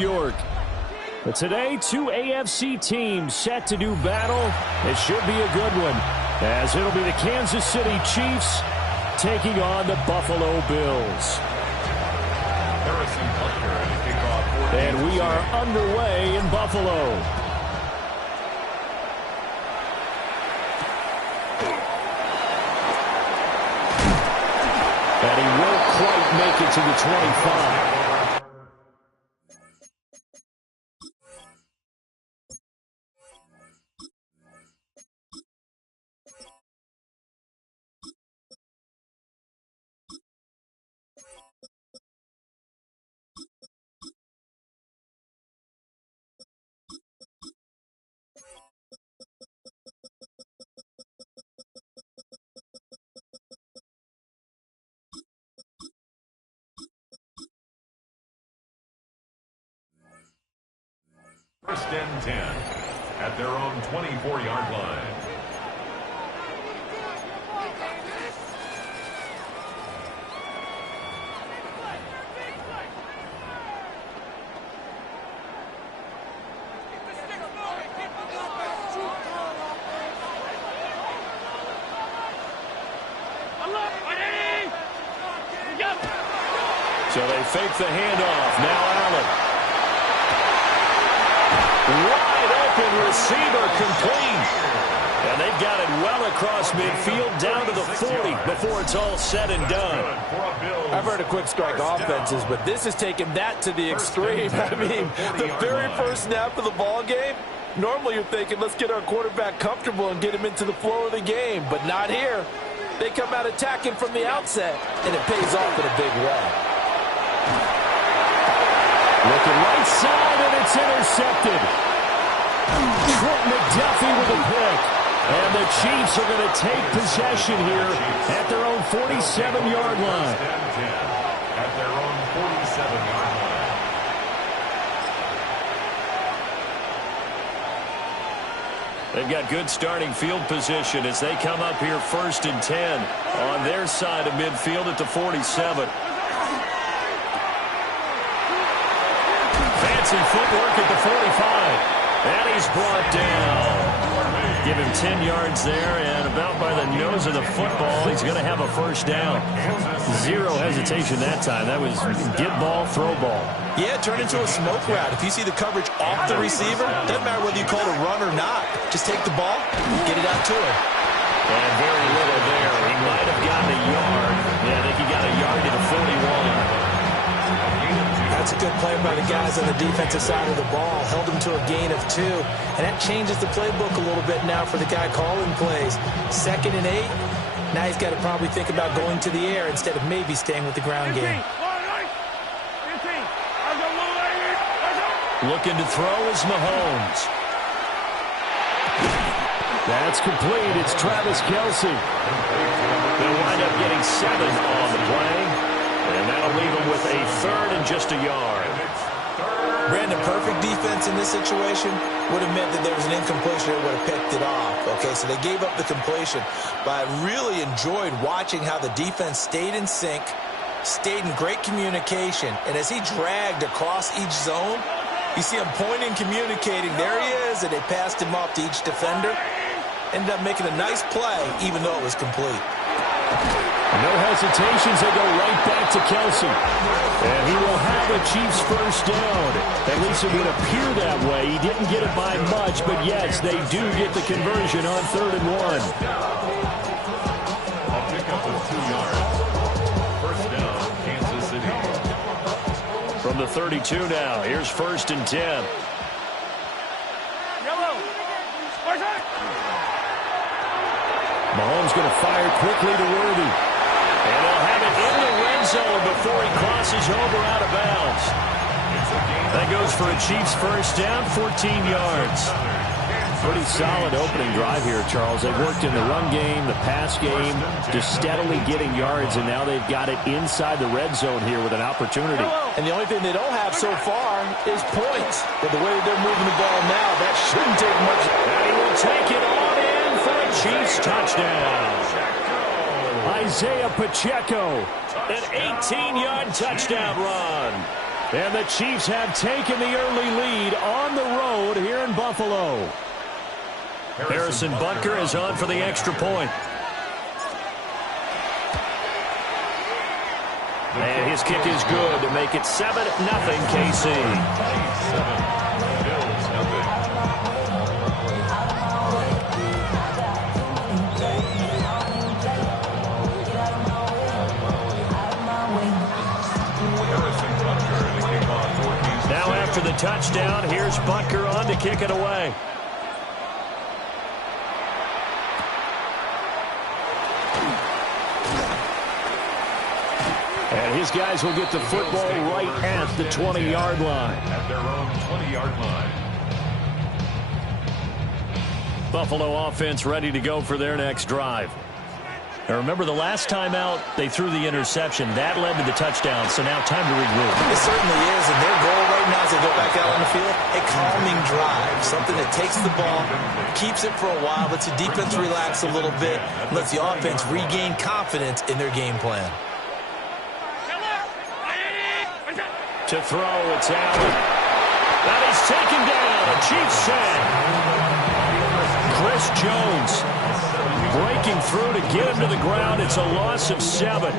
York. But today, two AFC teams set to do battle. It should be a good one, as it'll be the Kansas City Chiefs taking on the Buffalo Bills. And we are underway in Buffalo. And he won't quite make it to the 25. First and 10 at their own 24-yard line. So they fake the handoff. Now Allen. Wide open receiver, complete. And they've got it well across midfield down to the 40 before it's all said and done. I've heard of quick strike offenses, but this has taken that to the extreme. I mean, the very first snap of the ball game, normally you're thinking, let's get our quarterback comfortable and get him into the flow of the game, but not here. They come out attacking from the outset, and it pays off in a big way. Looking right side, and it's intercepted. Trent McDuffie with a pick. And the Chiefs are going to take possession here at their own 47-yard line. At their own 47-yard line. They've got good starting field position as they come up here first and 10 on their side of midfield at the 47. Fancy footwork at the 45. And he's brought down. Give him 10 yards there, and about by the nose of the football, he's going to have a first down. Zero hesitation that time. That was get ball, throw ball. Yeah, turn into a smoke route. If you see the coverage off the receiver, doesn't matter whether you call it a run or not. Just take the ball, get it out to him. And very little there. He might have gotten a yard. Yeah, I think he got a yard to the 41. That's a good play by the guys on the defensive side of the ball. Held him to a gain of 2. And that changes the playbook a little bit now for the guy calling plays. 2nd and 8. Now he's got to probably think about going to the air instead of maybe staying with the ground game. Looking to throw is Mahomes. That's complete. It's Travis Kelce. They'll wind up getting 7 on the play. And that'll leave him with a 3rd and just a yard. Brandon, perfect defense in this situation would have meant that there was an incompletion that would have picked it off. Okay, so they gave up the completion. But I really enjoyed watching how the defense stayed in sync, stayed in great communication. And as he dragged across each zone, you see him pointing, communicating. There he is, and they passed him off to each defender. Ended up making a nice play, even though it was complete. No hesitations, they go right back to Kelce. And he will have a Chiefs first down. At least it would appear that way. He didn't get it by much, but yes, they do get the conversion on 3rd and 1. I'll pick up with 2 yards. First down, Kansas City. From the 32 now, here's 1st and 10. Mahomes going to fire quickly to Worthy. And they'll have it in the red zone before he crosses over out of bounds. That goes for a Chiefs first down, 14 yards. Pretty solid opening drive here, Charles. They've worked in the run game, the pass game, just steadily getting yards, and now they've got it inside the red zone here with an opportunity. And the only thing they don't have so far is points. But the way they're moving the ball now, that shouldn't take much. And he will take it on in for a Chiefs touchdown. Isaiah Pacheco, an 18-yard touchdown run. And the Chiefs have taken the early lead on the road here in Buffalo. Harrison Butker is on for the extra point. And his kick is good to make it 7-0 KC. Now after the touchdown, here's Butker on to kick it away. And his guys will get the football right at the 20-yard line. At their own 20-yard line. Buffalo offense ready to go for their next drive. Now remember, the last time out, they threw the interception. That led to the touchdown, so now time to regroup. It certainly is, and their goal right now as they go back out on the field, a calming drive, something that takes the ball, keeps it for a while, lets the defense relax a little bit, lets the offense regain confidence in their game plan. To throw, it's Allen. That is taken down. A Chiefs sack. Chris Jones breaking through to get him to the ground. It's a loss of 7.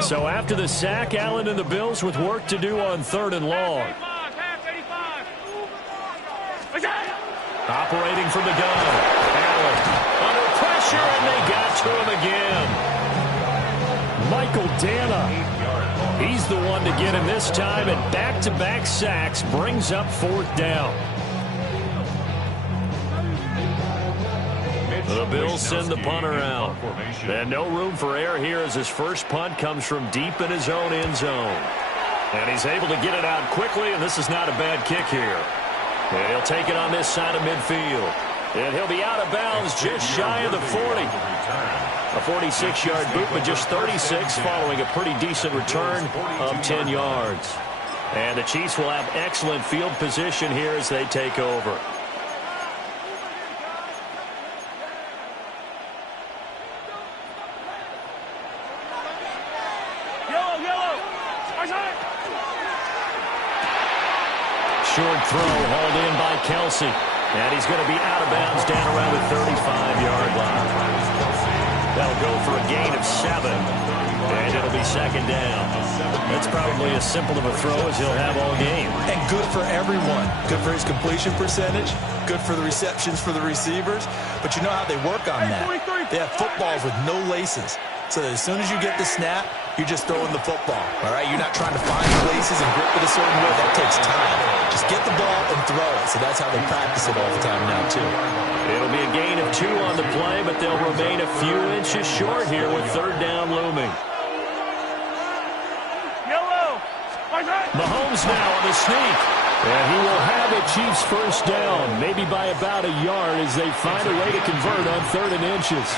So after the sack, Allen and the Bills with work to do on 3rd and long. Operating from the gun. Allen under pressure, and they got to him again. Michael Dana. He's the one to get him this time, and back-to-back sacks brings up 4th down. The Bills send the punter out. And no room for error here as his first punt comes from deep in his own end zone. And he's able to get it out quickly, and this is not a bad kick here. And he'll take it on this side of midfield. And he'll be out of bounds just shy of the 40. A 46-yard boot, but just 36 following a pretty decent return of 10 yards. And the Chiefs will have excellent field position here as they take over. Short throw hauled in by Kelsey. And he's going to be out of bounds down around the 35-yard line. That'll go for a gain of 7. And it'll be 2nd down. That's probably as simple of a throw as he'll have all game. And good for everyone. Good for his completion percentage. Good for the receptions for the receivers. But you know how they work on that. They have footballs with no laces. So that as soon as you get the snap, you're just throwing the football. All right? You're not trying to find the laces and grip it a certain way. That takes time. Just get the ball and throw it. So that's how they practice it all the time now, too. It'll be a gain of 2 on the play, but they'll remain a few inches short here with 3rd down looming. Mahomes now on the sneak. And he will have a Chiefs first down, maybe by about a yard as they find a way to convert on 3rd and inches.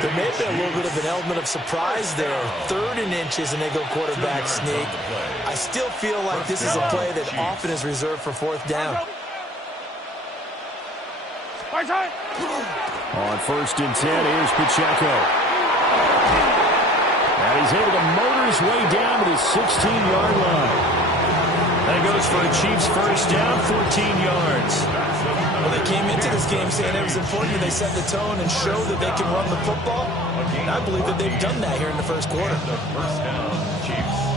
There may have been a little bit of an element of surprise there. 3rd and inches, and they go quarterback sneak. I still feel like this is a play that often is reserved for 4th down. On 1st and 10, here's Pacheco. And he's able to motor his way down to the 16-yard line. That goes for a Chiefs first down, 14 yards. Well, they came into this game saying it was important that they set the tone and show that they can run the football. And I believe that they've done that here in the first quarter. First down, Chiefs.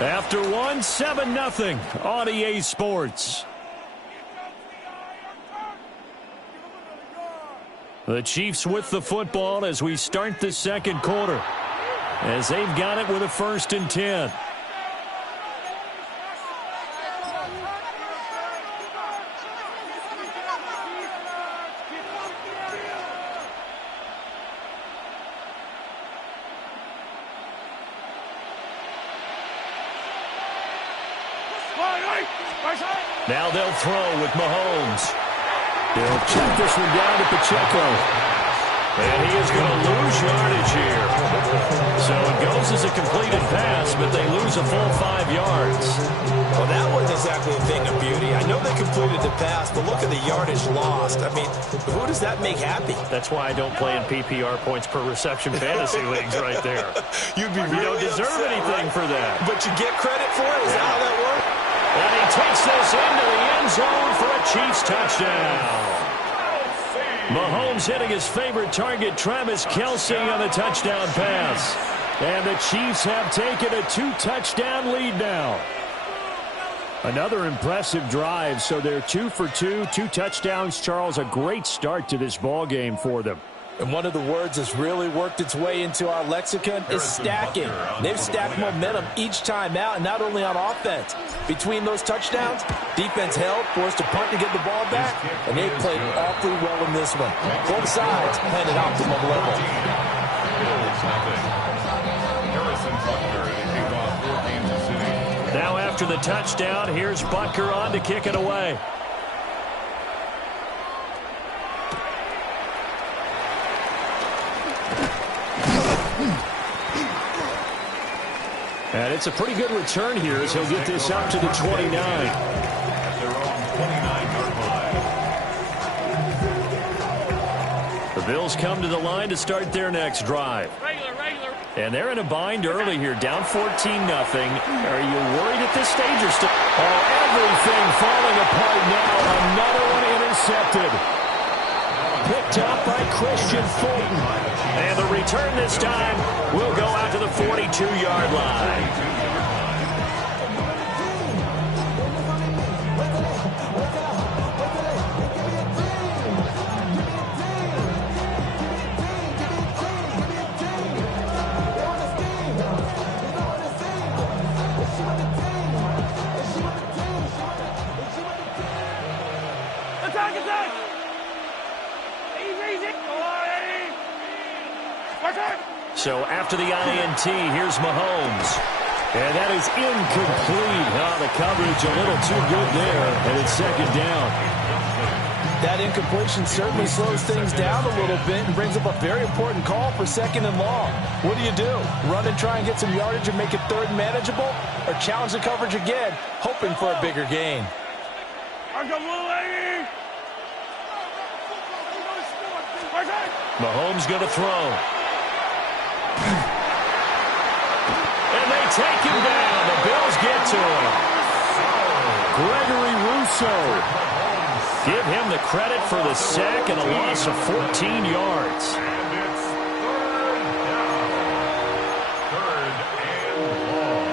After 1, 7-0 on EA Sports. The Chiefs with the football as we start the second quarter, as they've got it with a 1st and 10. Now they'll throw with Mahomes. They'll check this one down to Pacheco. And he is going to lose yardage here. So it goes as a completed pass, but they lose a full 5 yards. Well, that wasn't exactly a thing of beauty. I know they completed the pass, but look at the yardage lost. I mean, who does that make happy? That's why I don't play in PPR points per reception fantasy leagues right there. You'd be really You don't deserve upset, anything for that. But you get credit for it? Is that how that works? And he takes this into the end zone for a Chiefs touchdown. Mahomes hitting his favorite target, Travis Kelce, on the touchdown pass. And the Chiefs have taken a 2-touchdown lead now. Another impressive drive, so they're 2 for 2, 2 touchdowns. Charles, a great start to this ball game for them. And one of the words that's really worked its way into our lexicon is stacking. They've stacked momentum each time out, and not only on offense. Between those touchdowns, defense held, forced a punt to get the ball back, and they've played awfully well in this one. Both sides playing at optimum level. Now after the touchdown, here's Butker on to kick it away. And it's a pretty good return here as he'll get this up to the 29. At their own 29-yard line. The Bills come to the line to start their next drive. And they're in a bind early here, down 14-0. Are you worried at this stage or still? Oh, everything falling apart now. Another one intercepted. Picked up by Christian Fulton. And the return this time will go out to the 42-yard line. So after the INT, here's Mahomes. And that is incomplete. Oh, the coverage a little too good there, and it's second down. That incompletion certainly slows things down a little bit and brings up a very important call for second and long. What do? Run and try and get some yardage and make it third and manageable? Or challenge the coverage again, hoping for a bigger gain? Mahomes going to throw. And they take him down. The Bills get to him. Gregory Rousseau. Give him the credit for the sack and a loss of 14 yards. And it's third down. Third and long.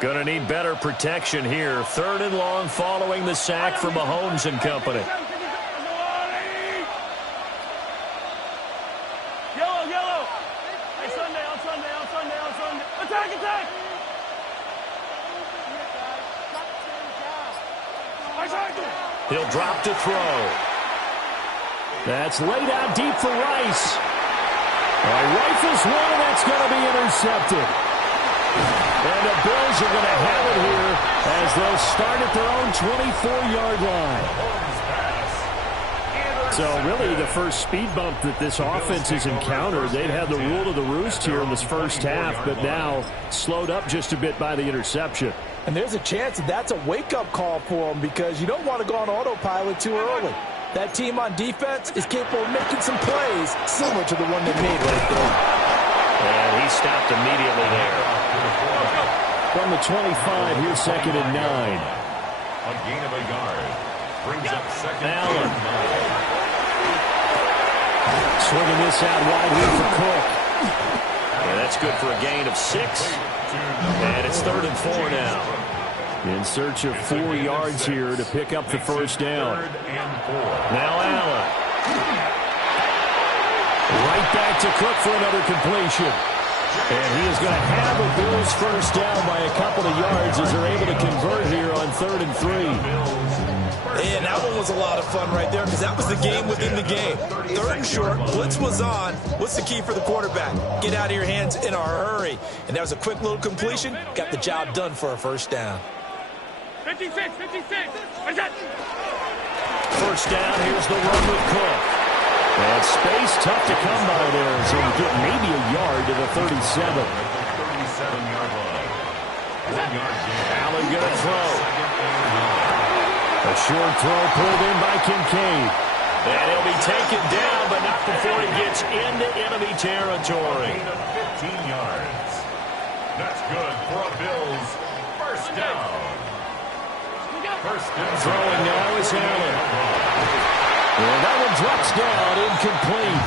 Gonna need better protection here. Third and long following the sack for Mahomes and company. He'll drop to throw. That's laid out deep for Rice. Rifles one, and that's going to be intercepted. And the Bills are going to have it here as they'll start at their own 24-yard line. So really the first speed bump that this offense has encountered, they'd had the rule of the roost here in this first half, but now slowed up just a bit by the interception. And there's a chance that that's a wake-up call for them because you don't want to go on autopilot too early. That team on defense is capable of making some plays similar to the one they made right there. And he stopped immediately there. From the 25, here's second and 9. A gain of a yard. Brings up second. Allen. Swinging this out wide here for Cook. Yeah, that's good for a gain of 6. And it's third and 4 now. In search of 4 yards here to pick up the first down. Now Allen. Right back to Cook for another completion. And he is going to have a Bills first down by a couple of yards as they're able to convert here on 3rd and 3. And that one was a lot of fun right there because that was the game within the game. 3rd and short, blitz was on. What's the key for the quarterback? Get out of your hands in a hurry. And that was a quick little completion. Got the job done for a first down. 56, 56. What's that? First down, here's the run with Cook. And space tough to come by there, so we get maybe a yard to the 37. 37-yard line. 1 yard gain. Allen gonna throw. A short throw pulled in by Kincaid. And he'll be taken down, but not before he gets into enemy territory. 15 yards. That's good for a Bills first down. First down. Throwing now is Allen. And that one drops down, incomplete.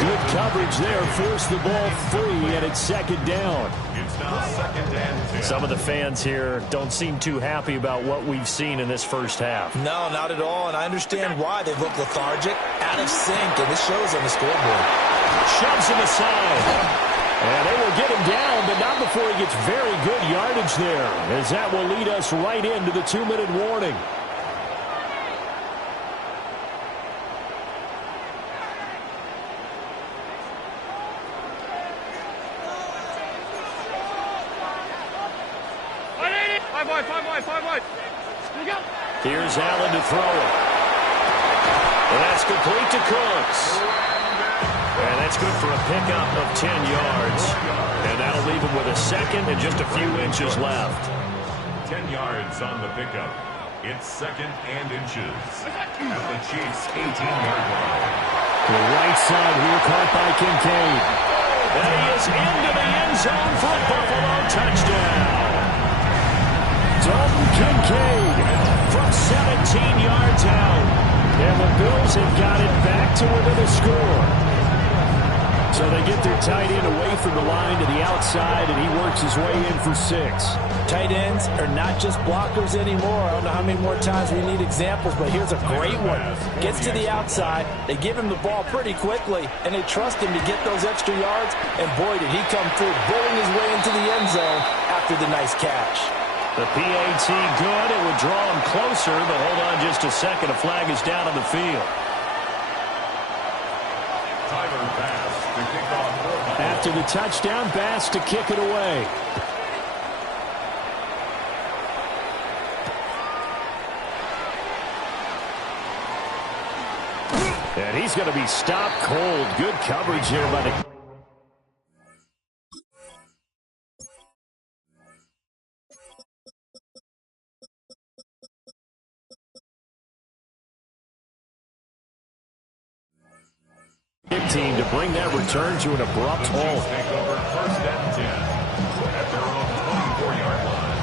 Good coverage there, forced the ball free, and it's second down. It's now second and 10. Some of the fans here don't seem too happy about what we've seen in this first half. No, not at all, and I understand why they look lethargic, out of sync, and this shows on the scoreboard. Shoves him aside. And they will get him down, but not before he gets very good yardage there, as that will lead us right into the 2-minute warning. Five wide. Here we go. Here's Allen to throw it. And that's complete to Cooks. And that's good for a pickup of 10 yards. And that'll leave him with a second and just a few inches left. 10 yards on the pickup. It's second and inches at the Chiefs' 18-yard line. To the right side here, caught by Kincaid. And he is into the end zone for a Buffalo touchdown. Dalton Kincaid from 17 yards out. And the Bills have got it back to within a score. So they get their tight end away from the line to the outside, and he works his way in for 6. Tight ends are not just blockers anymore. I don't know how many more times we need examples, but here's a great one. Gets to the outside, they give him the ball pretty quickly, and they trust him to get those extra yards, and boy, did he come through, bowling his way into the end zone after the nice catch. The PAT good. It would draw him closer, but hold on just a second. A flag is down on the field. Tyler Bass to kick off. After the touchdown, Bass to kick it away. And he's going to be stopped cold. Good coverage here by the... team to bring that return to an abrupt halt. Take over first and 10 at their own 24-yard line.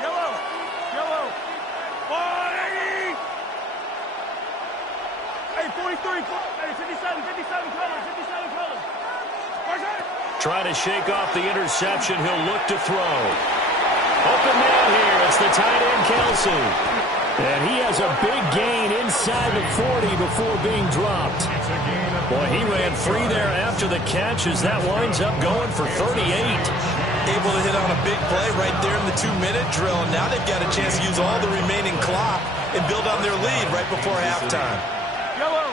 Yellow. 180. Hey, 43. Hey, 57 colors. Trying to shake off the interception. He'll look to throw. Open man here. It's the tight end, Kelsey. And he has a big gain inside the 40 before being dropped. Boy, he ran free there after the catch as that winds up going for 38. Able to hit on a big play right there in the 2-minute drill. And now they've got a chance to use all the remaining clock and build on their lead right before halftime. Yellow.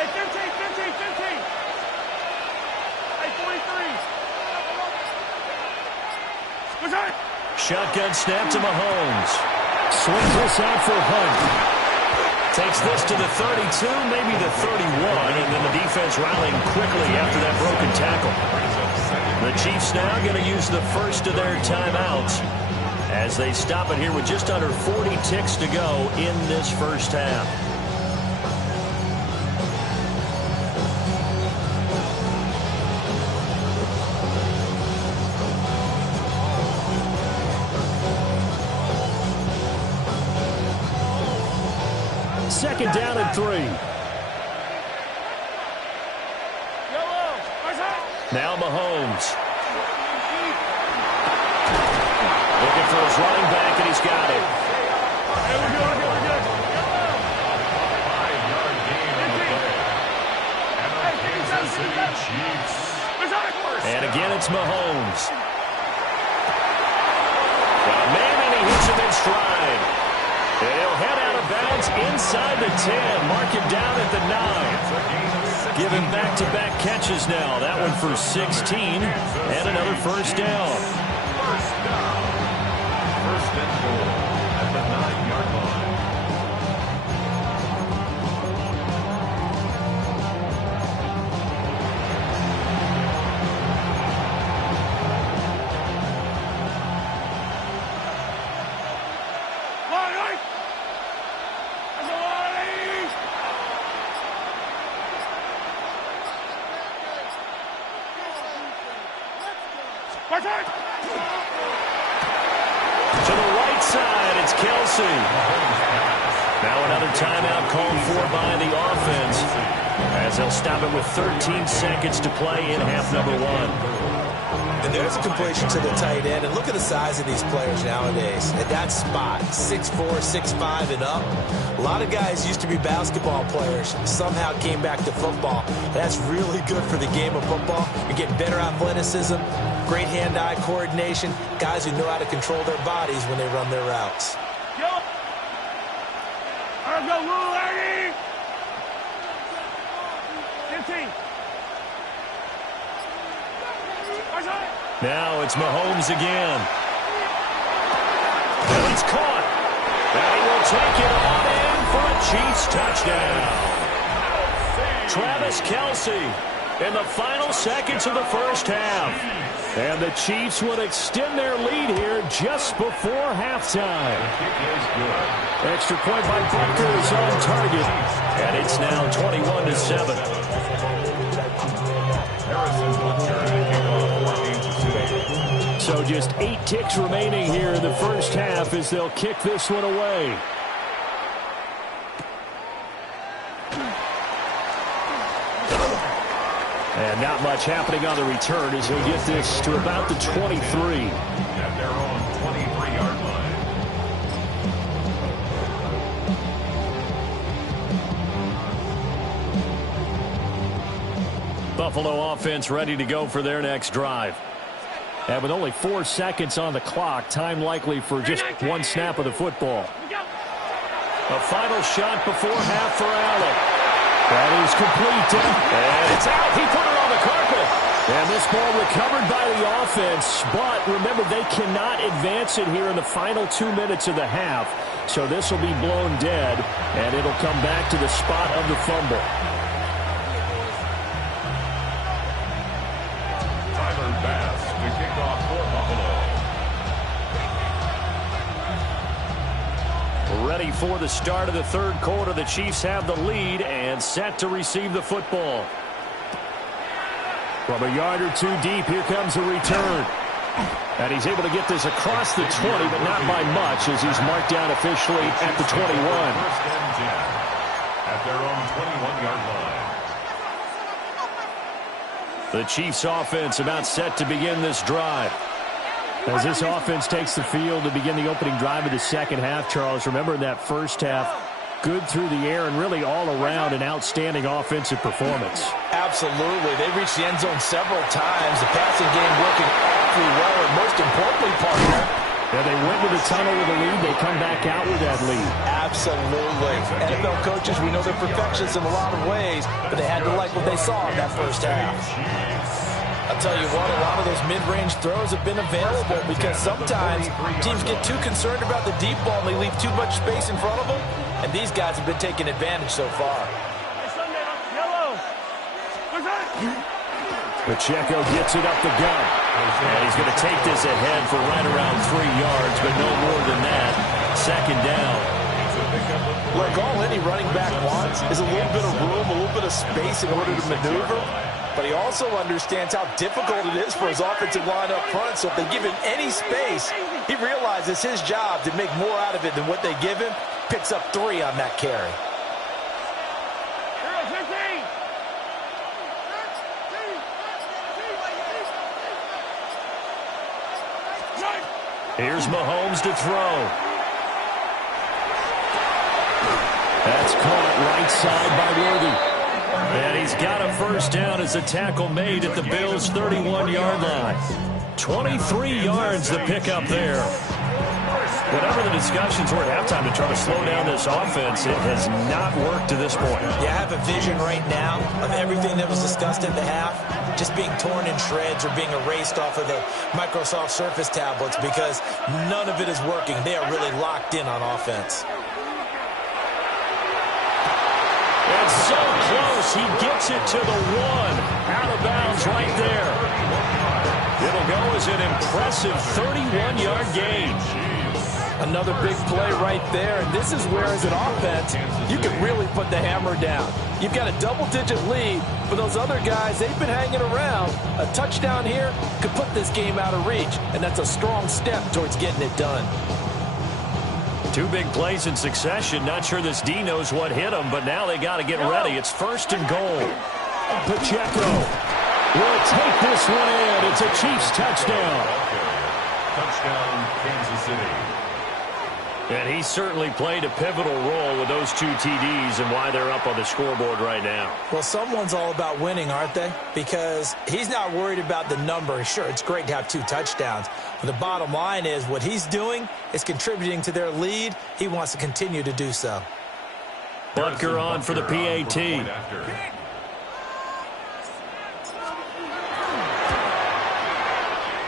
Hey, 15. Hey, 43. What's that? Shotgun snap to Mahomes. Swings this out for Hunt. Takes this to the 32, maybe the 31, and then the defense rallying quickly after that broken tackle. The Chiefs now going to use the first of their timeouts as they stop it here with just under 40 ticks to go in this first half. Second down and 3. Now Mahomes. Looking for his running back, and he's got it. Hey, we're good. 5-yard gain on the play. And the Kansas City Chiefs. And again, it's Mahomes. inside the 10. Mark him down at the 9. Give him back-to-back catches now. That one for 16 and another first down. First down. First and goal at the 9-yard line. To the right side, it's Kelsey. Now another timeout called for by the offense, as they'll stop it with 13 seconds to play in half number 1. And there's a completion to the tight end. And look at the size of these players nowadays. At that spot, 6'4", 6'5", and up. A lot of guys used to be basketball players, somehow came back to football. That's really good for the game of football. You're getting better athleticism, great hand-eye coordination, guys who know how to control their bodies when they run their routes. Let's go, Lou, Eddie! 15. Now it's Mahomes again. And he's caught. And he will take it on in for a Chiefs touchdown. Travis Kelce in the final seconds of the first half. And the Chiefs would extend their lead here just before halftime. Extra point by Butker is on target. And it's now 21-7. So just 8 ticks remaining here in the first half as they'll kick this one away. And not much happening on the return as he'll get this to about the 23. At their own 23-yard line. Buffalo offense ready to go for their next drive. And with only 4 seconds on the clock, time likely for just one snap of the football. A final shot before half for Allen. That is complete. And it's out. He put it on the carpet. And this ball recovered by the offense. But remember, they cannot advance it here in the final 2 minutes of the half. So this will be blown dead, and it'll come back to the spot of the fumble. Ready for the start of the third quarter. The Chiefs have the lead and set to receive the football. From a yard or two deep, here comes a return. And he's able to get this across the 20, but not by much as he's marked down officially at the 21. First and 10 at their own 21-yard line. The Chiefs offense about set to begin this drive. As this offense takes the field to begin the opening drive of the second half, Charles, remember in that first half, good through the air and really all around an outstanding offensive performance. Absolutely. They reached the end zone several times. The passing game working awfully well, and most importantly, partner, yeah, they went to the tunnel with a lead. They come back out with that lead. Absolutely. NFL coaches, we know they're perfectionists in a lot of ways, but they had to like what they saw in that first half. I'll tell you what, a lot of those mid-range throws have been available because sometimes teams get too concerned about the deep ball and they leave too much space in front of them, and these guys have been taking advantage so far. Pacheco gets it up the gut. And he's going to take this ahead for right around 3 yards, but no more than that. Second down. Look, all any running back wants is a little bit of room, a little bit of space in order to maneuver. But he also understands how difficult it is for his offensive line up front. So if they give him any space, he realizes his job to make more out of it than what they give him. Picks up 3 on that carry. Here's Mahomes to throw. That's caught right side by Worthy. And he's got a first down as a tackle made at the Bills' 31-yard line. 23 yards the pickup there. First Whatever the discussions were at halftime to try to slow down this offense, it has not worked to this point. Yeah, I have a vision right now of everything that was discussed at the half just being torn in shreds or being erased off of the Microsoft Surface tablets because none of it is working. They are really locked in on offense. And so close, he gets it to the one. Out of bounds right there. It'll go as an impressive 31-yard gain. Another big play right there, and this is where, as an offense, you can really put the hammer down. You've got a double-digit lead, but those other guys, they've been hanging around. A touchdown here could put this game out of reach, and that's a strong step towards getting it done. Two big plays in succession. Not sure this D knows what hit him, but now they got to get ready. It's first and goal. Pacheco will take this one in. It's a Chiefs touchdown. Touchdown, Kansas City. And he certainly played a pivotal role with those two TDs and why they're up on the scoreboard right now. Well, someone's all about winning, aren't they? Because he's not worried about the number. Sure, it's great to have 2 touchdowns. But the bottom line is what he's doing is contributing to their lead. He wants to continue to do so. Butker on for the PAT.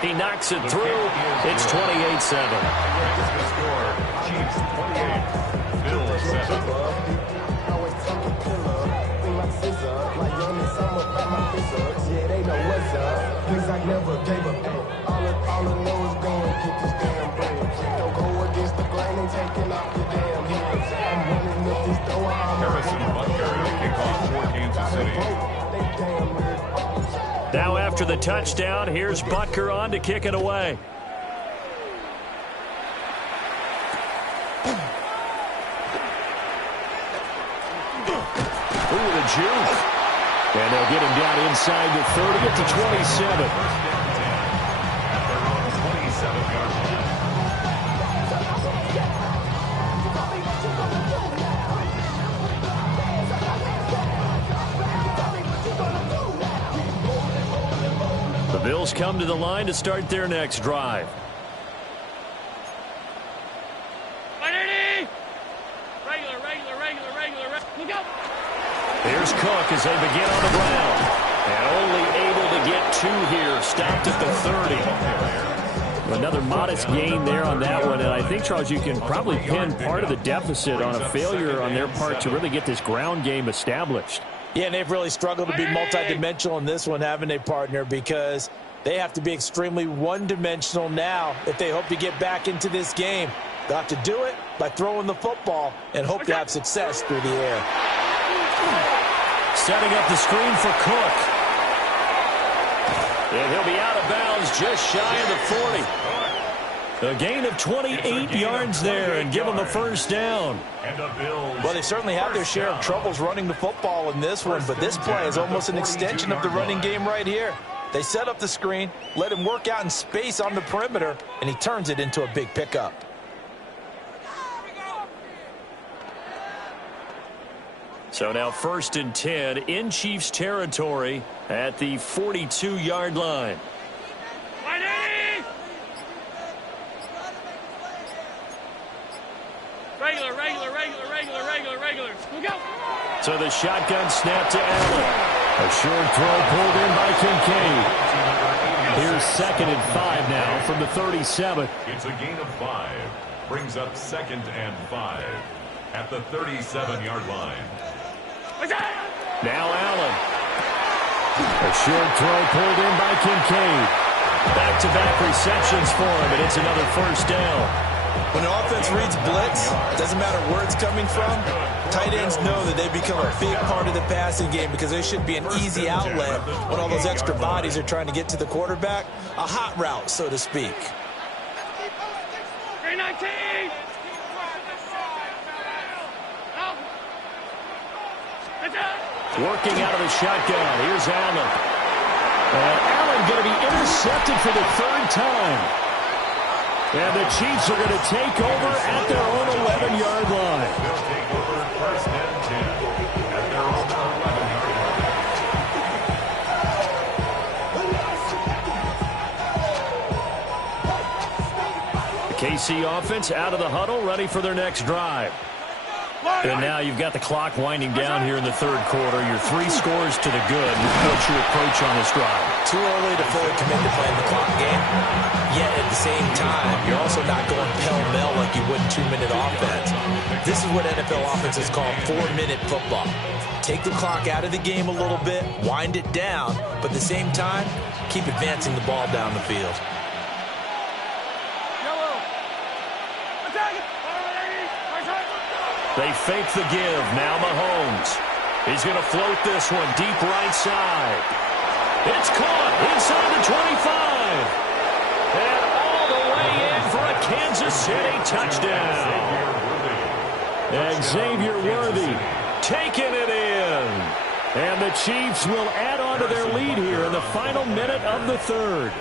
He knocks it through. It's 28-7. Chiefs 28, Bills 7. Harrison Butker, the kickoff for Kansas City. Now after the touchdown, here's Butker on to kick it away. Ooh, the juke. And they'll get him down inside the 30 at the 27. The Bills come to the line to start their next drive. Here's Cook as they begin on the ground. And only able to get 2 here. Stopped at the 30. Another modest gain there on that one. And I think, Charles, you can probably pin part of the deficit on a failure on their part to really get this ground game established. Yeah, and they've really struggled to be multidimensional in this one, haven't they, partner? Because they have to be extremely one-dimensional now if they hope to get back into this game. They'll have to do it by throwing the football and hope to have success through the air. Setting up the screen for Cook. And he'll be out of bounds just shy of the 40. A gain of 28 yards there and give them the first down. Well, they certainly have their share of troubles running the football in this one, but this play is almost an extension of the running game right here. They set up the screen, let him work out in space on the perimeter, and he turns it into a big pickup. So now first and 10 in Chiefs territory at the 42-yard line. Regular. We go. So the shotgun snap to Allen. A short throw pulled in by Kincaid. Here's 2nd and 5 now from the 37. It's a gain of 5. Brings up 2nd and 5 at the 37-yard line. Now Allen. A short throw pulled in by Kincaid. Back-to-back receptions for him, and it's another first down. When an offense reads blitz, doesn't matter where it's coming from, tight ends know that they become a big part of the passing game because they should be an easy outlet when all those extra bodies are trying to get to the quarterback. A hot route, so to speak. 319. Working out of the shotgun. Here's Allen. And Allen going to be intercepted for the 3rd time. And the Chiefs are going to take over at their own 11-yard line. They'll take over first and 10 at their own 11-yard line. KC offense out of the huddle, ready for their next drive. And now you've got the clock winding down here in the third quarter. Your 3 scores to the good. What's your approach on this drive? Too early to fully commit to playing the clock game. Yet at the same time, you're also not going pell-mell like you would in 2-minute offense. This is what NFL offenses call 4-minute football. Take the clock out of the game a little bit, wind it down, but at the same time, keep advancing the ball down the field. They fake the give. Now Mahomes. He's going to float this one deep right side. It's caught inside the 25. And all the way in for a Kansas City touchdown. And Xavier Worthy taking it in. And the Chiefs will add on to their lead here in the final minute of the third.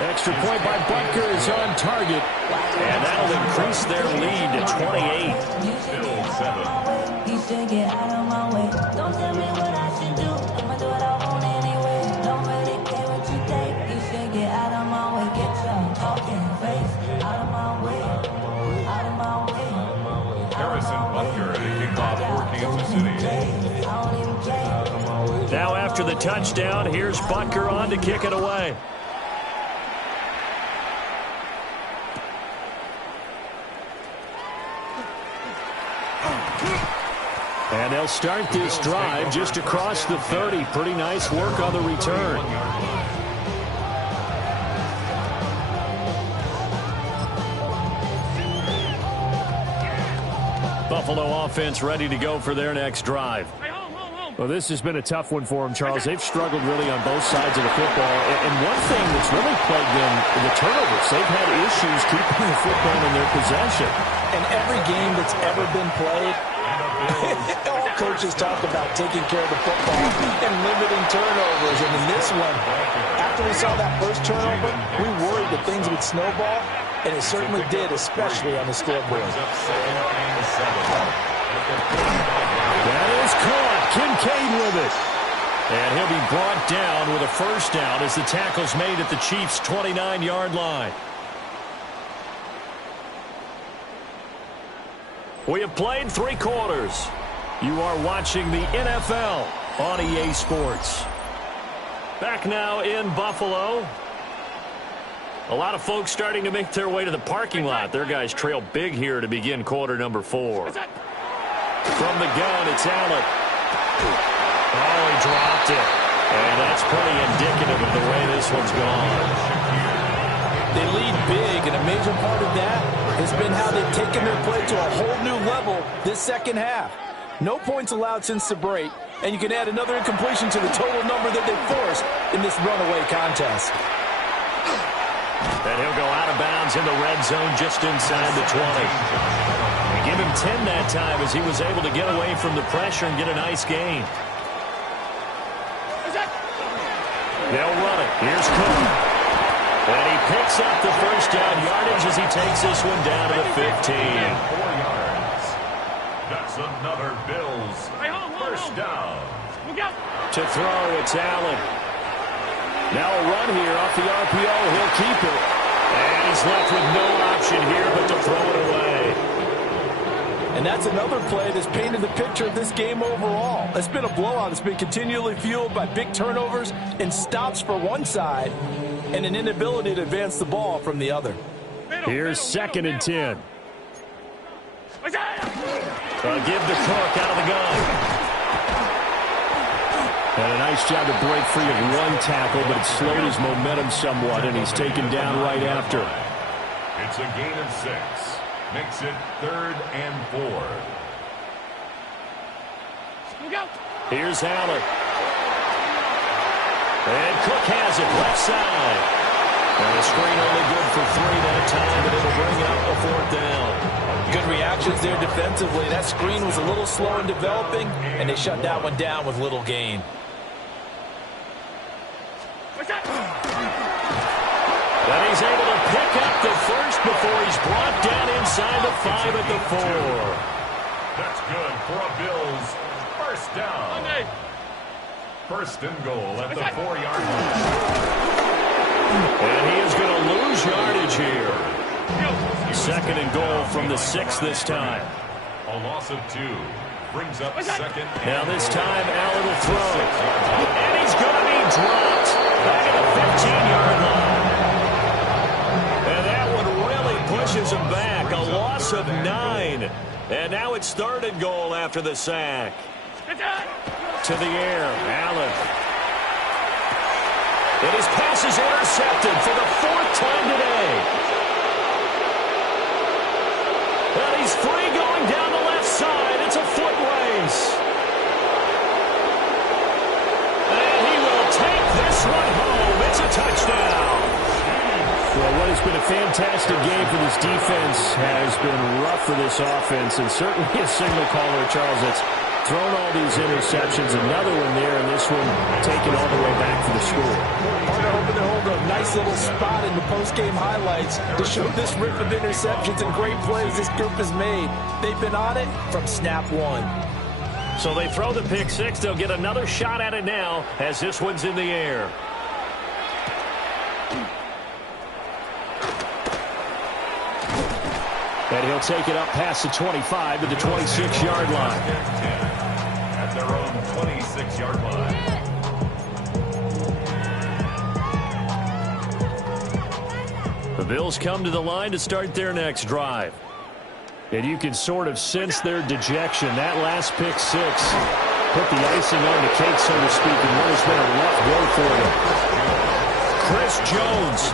Extra point by Butker is on target. And that'll increase their lead to 28. Still 7. You should get out of my way. Don't tell me what I should do. I'ma do what I want anyway. Don't really care what you think. You should get out of my way. Get your talking face out of my way. Out of my way. Harrison Butker to kick off for Kansas City. Now after the touchdown, here's Butker on to kick it away. And they'll start this drive just across the 30. Pretty nice work on the return. Buffalo offense ready to go for their next drive. Well, this has been a tough one for them, Charles. They've struggled really on both sides of the football. And one thing that's really plagued them, the turnovers. They've had issues keeping the football in their possession. And every game that's ever been played, all coaches talk about taking care of the football and limiting turnovers. And in this one, after we saw that first turnover, we worried that things would snowball, and it certainly did, especially on the scoreboard. That is caught. Kincaid with it. And he'll be brought down with a first down as the tackle's made at the Chiefs' 29-yard line. We have played 3 quarters. You are watching the NFL on EA Sports. Back now in Buffalo. A lot of folks starting to make their way to the parking lot. Their guys trail big here to begin quarter number 4. From the gun, it's Allen. Oh, he dropped it. And that's pretty indicative of the way this one's gone. They lead big, and a major part of that has been how they've taken their play to a whole new level this second half. No points allowed since the break, and you can add another incompletion to the total number that they forced in this runaway contest. And he'll go out of bounds in the red zone just inside the 20. They give him 10 that time as he was able to get away from the pressure and get a nice gain. They'll run it. Here's Cook. And he picks up the first down yardage as he takes this one down to the 15. 4 yards. That's another Bills first down. To throw, it's Allen. Now a run here off the RPO. He'll keep it. And he's left with no option here but to throw it away. And that's another play that's painted the picture of this game overall. It's been a blowout. It's been continually fueled by big turnovers and stops for one side and an inability to advance the ball from the other. Here's 2nd and 10. Give to Cook out of the gun. And a nice job to break free of one tackle, but it slowed his momentum somewhat, and he's taken down right after. It's a gain of 6. Makes it 3rd and 4. Here's Allen. And Cook has it left side. And the screen only good for 3 that time, and it'll bring up a 4th down. Good reactions there defensively. That screen was a little slow in developing, and they shut that one down with little gain. And he's able to pick up the first before he's brought down inside the 5 at the 4. That's good for a Bills first down. First and goal at the 4-yard line. And he is going to lose yardage here. Second and goal from the 6 this time. A loss of 2. Brings up second. Now this time, Allen will throw. And he's going to be dropped back at the 15-yard line. And that one really pushes him back. A loss of 9. And now it's third and goal after the sack. To the air, Allen. And his pass is intercepted for the 4th time today. And he's free going down the left side. It's a foot race. And he will take this one home. It's a touchdown. Well, what has been a fantastic game for this defense has been rough for this offense, and certainly a signal caller, Charles, that's thrown all these interceptions. Another one there, and this one taken all the way back for the score. Partner hoping to hold a nice little spot in the post-game highlights to show this rip of interceptions and great plays this group has made. They've been on it from snap one. So they throw the pick 6. They'll get another shot at it now as this one's in the air. And he'll take it up past the 25 to the 26-yard line. At their own 26-yard line. The Bills come to the line to start their next drive. And you can sort of sense their dejection. That last pick 6 put the icing on the cake, so to speak, and what has been a rough go for them. Chris Jones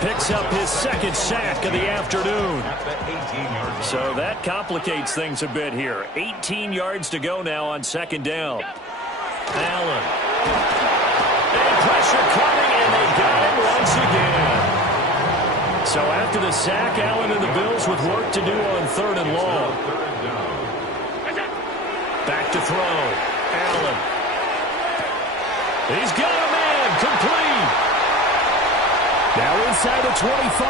picks up his 2nd sack of the afternoon. So that complicates things a bit here. 18 yards to go now on 2nd down. Allen. And pressure coming, and they got him once again. So after the sack, Allen and the Bills with work to do on 3rd and long. Back to throw. Allen. He's got a man. Complete. Now inside the 25.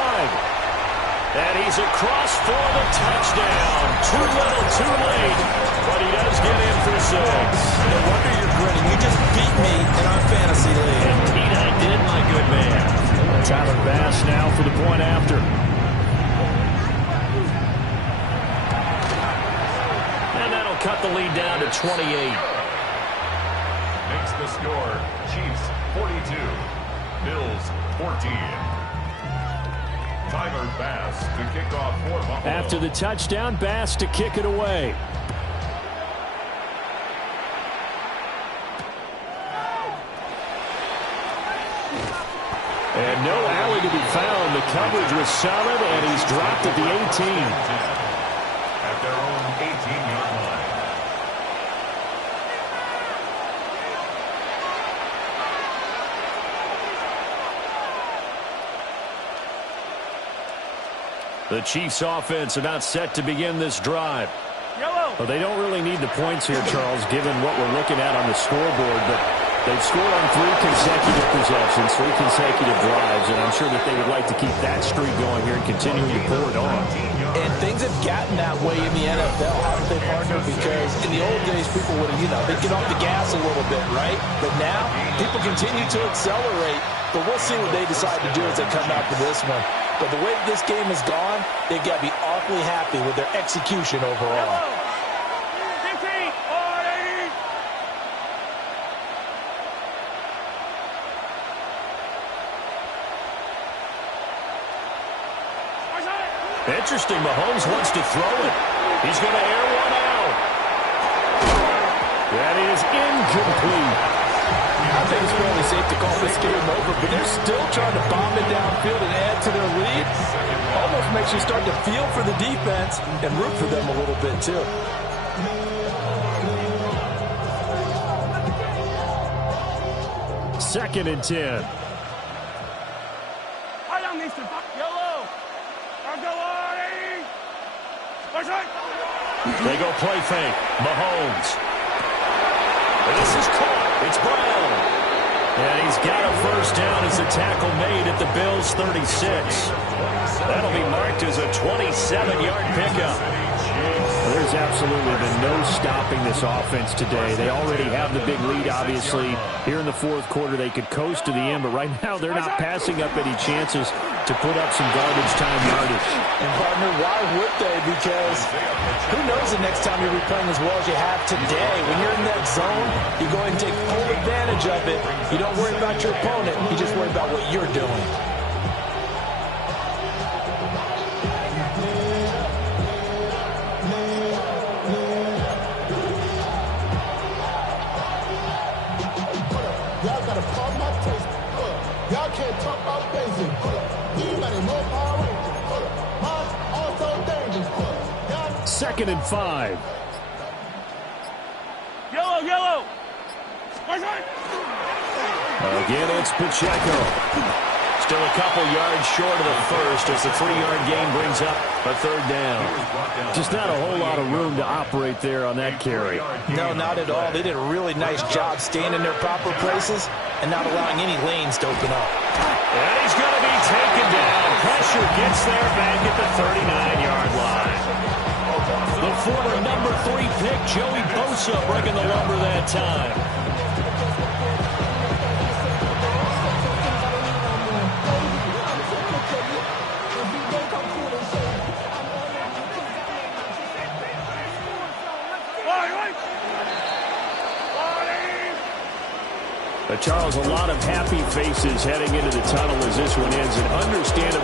And he's across for the touchdown. Too little, too late. But he does get in for 6. No wonder you're grinning. You just beat me in our fantasy league. Indeed I did, my good man. Tyler Bass now for the point after. And that'll cut the lead down to 28. Makes the score Chiefs 42, Bills 14. Tyler Bass to kick off for Buffalo. After the touchdown, Bass to kick it away. And no alley to be found. The coverage was solid, and he's dropped at the 18. At their own 18-yard line. The Chiefs offense about set to begin this drive. Well, they don't really need the points here, Charles, given what we're looking at on the scoreboard, but they've scored on 3 consecutive possessions, 3 consecutive drives, and I'm sure that they would like to keep that streak going here and continue to pour it on. And things have gotten that way in the NFL, haven't they, partner? Because in the old days, people would have, they'd get off the gas a little bit, right? But now, people continue to accelerate, but we'll see what they decide to do as they come out to this one. But the way this game has gone, they've got to be awfully happy with their execution overall. Interesting, Mahomes wants to throw it. He's going to air one out. That is incomplete. I think it's fairly safe to call this game over, but they're still trying to bomb it downfield and add to their lead. Almost makes you start to feel for the defense and root for them a little bit, too. Second and 10. They go play fake. Mahomes. And this is caught. It's Brown. And he's got a first down as the tackle made at the Bills' 36. That'll be marked as a 27-yard pickup. There's absolutely been no stopping this offense today. They already have the big lead, obviously. Here in the fourth quarter, they could coast to the end, but right now they're not passing up any chances to put up some garbage time yardage. And, partner, why would they? Because who knows the next time you'll be playing as well as you have today. When you're in that zone, you go ahead and take full advantage of it. You don't worry about your opponent. You just worry about what you're doing. Y'all can't talk about basic. Anybody know power? Also dangerous. 2nd and 5. Yellow, yellow. Again, it's Pacheco. Still a couple yards short of the first as the 3-yard gain brings up a 3rd down. Just not a whole lot of room to operate there on that carry. No, not at all. They did a really nice job staying in their proper places and not allowing any lanes to open up. And he's going to be taken down. Pressure gets there back at the 39-yard line. The former number 3 pick, Joey Bosa, breaking the lumber that time. Charles, a lot of happy faces heading into the tunnel as this one ends, and understandably